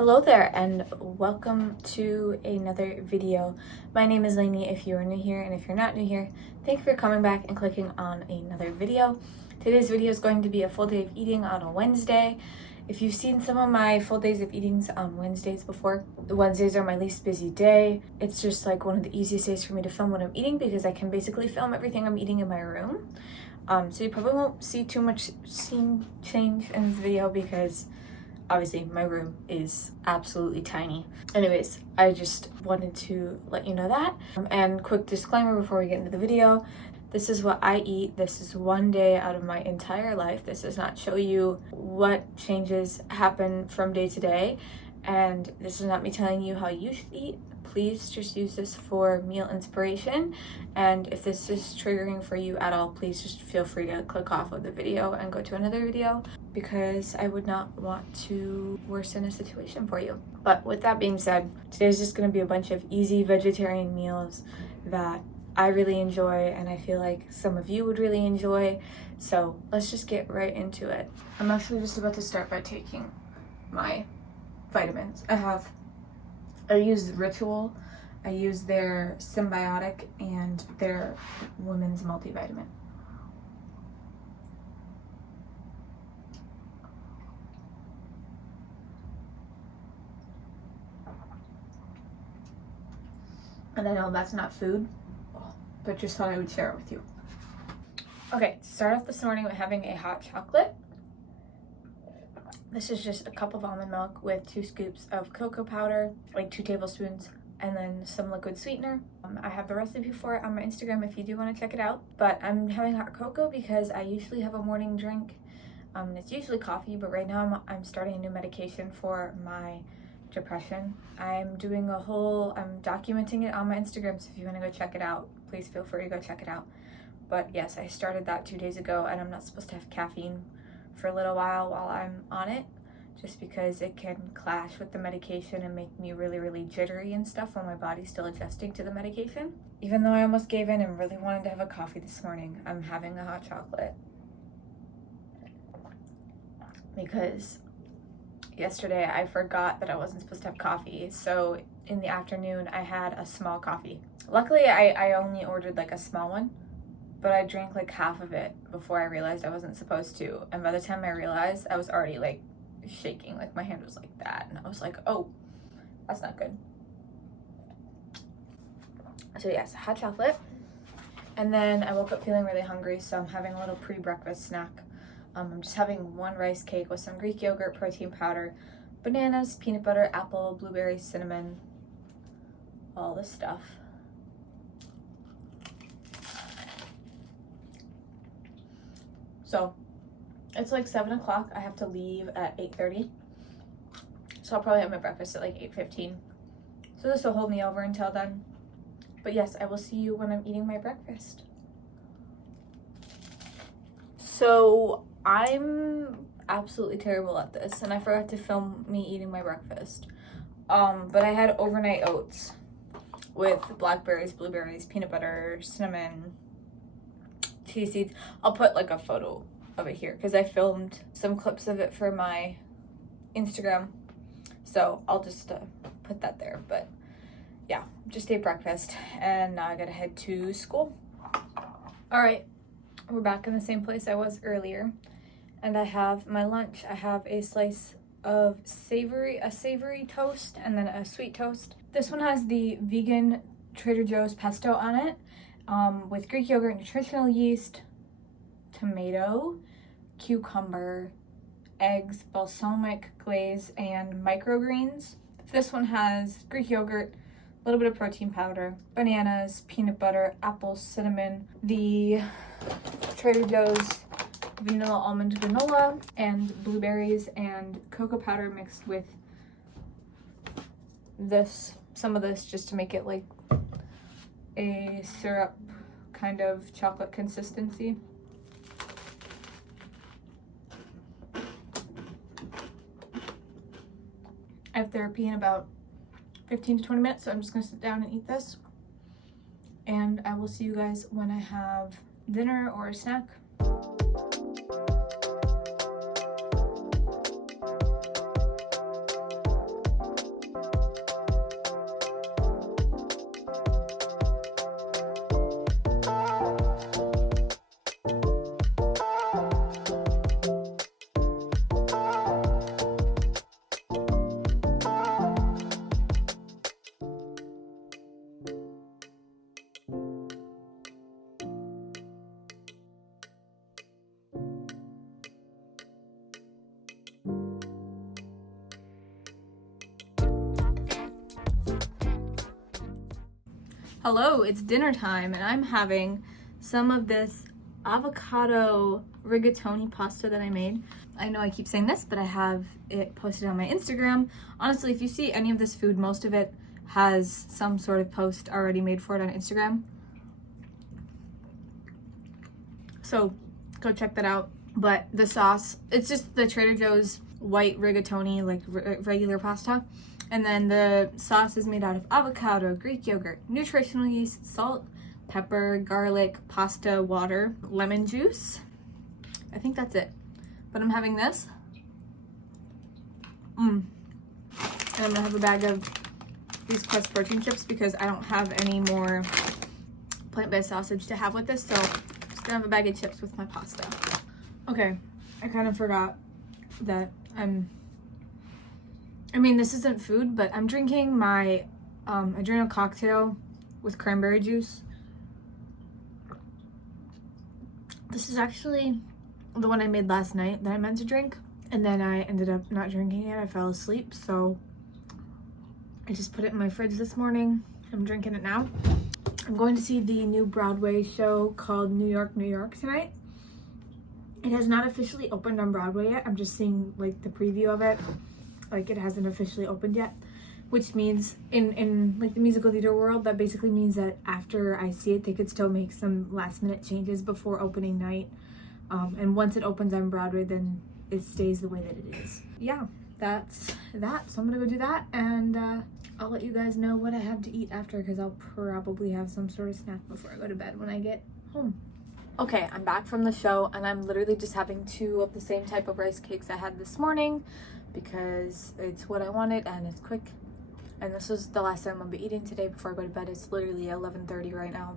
Hello there and welcome to another video. My name is Laney if you are new here, and if you're not new here, thank you for coming back and clicking on another video. Today's video is going to be a full day of eating on a Wednesday. If you've seen some of my full days of eatings on Wednesdays before, the Wednesdays are my least busy day. It's just like one of the easiest days for me to film when I'm eating because I can basically film everything I'm eating in my room. So you probably won't see too much scene change in this video because obviously my room is absolutely tiny. Anyways, I just wanted to let you know that. And quick disclaimer before we get into the video, this is what I eat. This is one day out of my entire life. This does not show you what changes happen from day to day. And this is not me telling you how you should eat. Please just use this for meal inspiration. And if this is triggering for you at all, please just feel free to click off of the video and go to another video because I would not want to worsen a situation for you. But with that being said, today's just going to be a bunch of easy vegetarian meals that I really enjoy and I feel like some of you would really enjoy. So let's just get right into it. I'm actually just about to start by taking my vitamins. I use Ritual, I use their Symbiotic and their Women's Multivitamin. And I know that's not food, but just thought I would share it with you. Okay, start off this morning with having a hot chocolate. This is just a cup of almond milk with 2 scoops of cocoa powder, like 2 tablespoons, and then some liquid sweetener. I have the recipe for it on my Instagram if you do want to check it out. But I'm having hot cocoa because I usually have a morning drink. And it's usually coffee, but right now I'm starting a new medication for my depression. I'm documenting it on my Instagram, so if you want to go check it out, please feel free to go check it out. But yes, I started that 2 days ago, and I'm not supposed to have caffeine for a little while I'm on it, just because it can clash with the medication and make me really jittery and stuff while my body's still adjusting to the medication. Even though I almost gave in and really wanted to have a coffee this morning, I'm having a hot chocolate because yesterday I forgot that I wasn't supposed to have coffee, so in the afternoon I had a small coffee. Luckily I only ordered like a small one, but I drank like half of it before I realized I wasn't supposed to. And by the time I realized, I was already like shaking, like my hand was like that. And I was like, oh, that's not good. So yes, hot chocolate. And then I woke up feeling really hungry, so I'm having a little pre-breakfast snack. I'm just having 1 rice cake with some Greek yogurt, protein powder, bananas, peanut butter, apple, blueberries, cinnamon, all this stuff. So it's like 7 o'clock. I have to leave at 8:30. So I'll probably have my breakfast at like 8:15. So this will hold me over until then. But yes, I will see you when I'm eating my breakfast. So I'm absolutely terrible at this, and I forgot to film me eating my breakfast. But I had overnight oats with blackberries, blueberries, peanut butter, cinnamon, chia seeds. I'll put like a photo of it here because I filmed some clips of it for my Instagram, so I'll just put that there. But yeah, just ate breakfast and now I gotta head to school. All right, we're back in the same place I was earlier, and I have my lunch. I have a slice of savory toast and then a sweet toast. This one has the vegan Trader Joe's pesto on it, with Greek yogurt, nutritional yeast, tomato, cucumber, eggs, balsamic glaze, and microgreens. This one has Greek yogurt, a little bit of protein powder, bananas, peanut butter, apples, cinnamon, the Trader Joe's vanilla almond granola, and blueberries and cocoa powder mixed with some of this just to make it like a syrup kind of chocolate consistency. I have therapy in about 15 to 20 minutes, so I'm just gonna sit down and eat this. And I will see you guys when I have dinner or a snack. Hello, it's dinner time and I'm having some of this avocado rigatoni pasta that I made. I know I keep saying this, but I have it posted on my Instagram. Honestly, if you see any of this food, most of it has some sort of post already made for it on Instagram. So go check that out. But the sauce, it's just the Trader Joe's white rigatoni, like regular pasta. And then the sauce is made out of avocado, Greek yogurt, nutritional yeast, salt, pepper, garlic, pasta, water, lemon juice. I think that's it. But I'm having this. And I'm gonna have a bag of these Quest protein chips because I don't have any more plant-based sausage to have with this. So I'm just gonna have a bag of chips with my pasta. Okay, I kind of forgot that I mean, this isn't food, but I'm drinking my adrenal cocktail with cranberry juice. This is actually the one I made last night that I meant to drink, and then I ended up not drinking it. I fell asleep, so I just put it in my fridge this morning. I'm drinking it now. I'm going to see the new Broadway show called New York, New York tonight. It has not officially opened on Broadway yet. I'm just seeing like the preview of it. Like, it hasn't officially opened yet, which means in like the musical theater world, that basically means that after I see it, they could still make some last minute changes before opening night. And once it opens on Broadway, then it stays the way that it is. Yeah, that's that. So I'm gonna go do that, and I'll let you guys know what I have to eat after, because I'll probably have some sort of snack before I go to bed when I get home. Okay, I'm back from the show, and I'm literally just having 2 of the same type of rice cakes I had this morning because it's what I wanted and it's quick. And this is the last time I'll be eating today before I go to bed. It's literally 11:30 right now.